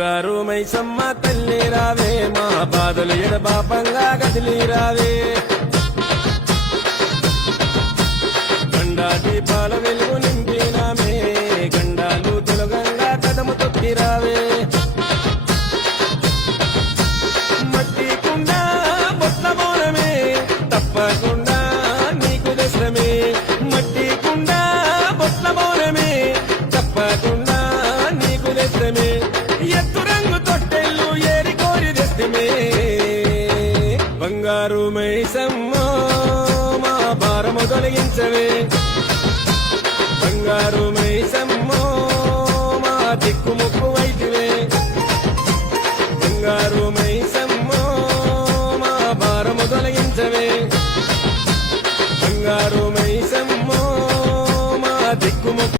బంగారు మైసమ్మ తల్లి రావే మా బాధలు ఎడబాపంగా గదిలి రావే గండా దీపాల వెలుగు నింపినామే గండాలు తొలగంగా కదము తొక్కి రావే మట్టి కుండ బొట్ల బోనమే తప్పకుండా నీకు దశమే మట్టి కుండ బొట్ల బోనమే తప్పకుండా నీకు దశమే ఎత్తు రంగు తొట్టెళ్ళు ఏరి కోరి దెస్తమే బంగారు మైసమ్మ మా భారము తొలగించవే బంగారు